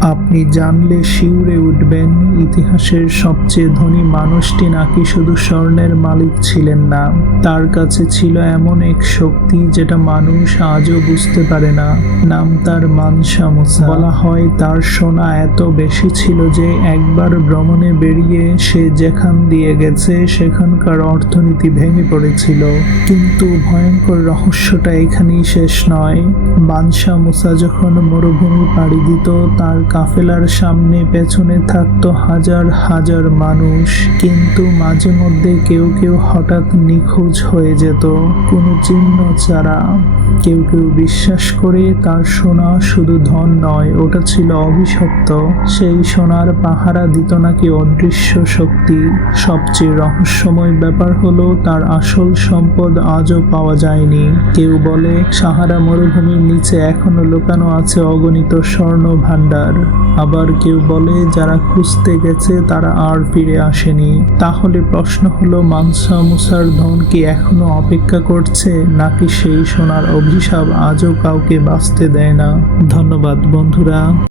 আপনি জানলে শিউরে উঠবেন, ইতিহাসের সবচেয়ে ধনী মানুষটি নাকি শুধু স্বর্ণের মালিক ছিলেন না, তার কাছে ছিল এমন এক শক্তি যেটা মানুষ আজও বুঝতে পারে না। নাম তার মানসা মুসা। বলা হয় তার সোনা এত বেশি ছিল যে একবার ভ্রমণে বেরিয়ে সে যেখান দিয়ে গেছে সেখানকার অর্থনীতি ভেঙে পড়েছিল। কিন্তু ভয়ঙ্কর রহস্যটা এখানেই শেষ নয়। মানসা মুসা যখন মরুভূমি পাড়ি দিত, তার কাফেলার সামনে পেছনে থাকতো হাজার হাজার মানুষ, কিন্তু মাঝে মধ্যে কেউ কেউ হঠাৎ নিখোঁজ হয়ে যেত, কোনো চিহ্ন ছাড়া। কেউ কেউ বিশ্বাস করে তার সোনা শুধু ধন নয়, ওটা ছিল অভিশপ্ত। সেই সোনার পাহারা দিত নাকি অদৃশ্য শক্তি। সবচেয়ে রহস্যময় ব্যাপার হলো তার আসল সম্পদ আজও পাওয়া যায়নি। কেউ বলে সাহারা মরুভূমির নিচে এখনো লুকানো আছে অগণিত স্বর্ণ ভাণ্ডার। আবার কেউ বলে যারা খুঁজতে গেছে তারা আর ফিরে আসেনি। তাহলে প্রশ্ন হলো, মানসা মুসার ধন কি এখনো অপেক্ষা করছে, নাকি সেই সোনার অভিশাপ আজও কাউকে বাঁচতে দেয় না? ধন্যবাদ বন্ধুরা।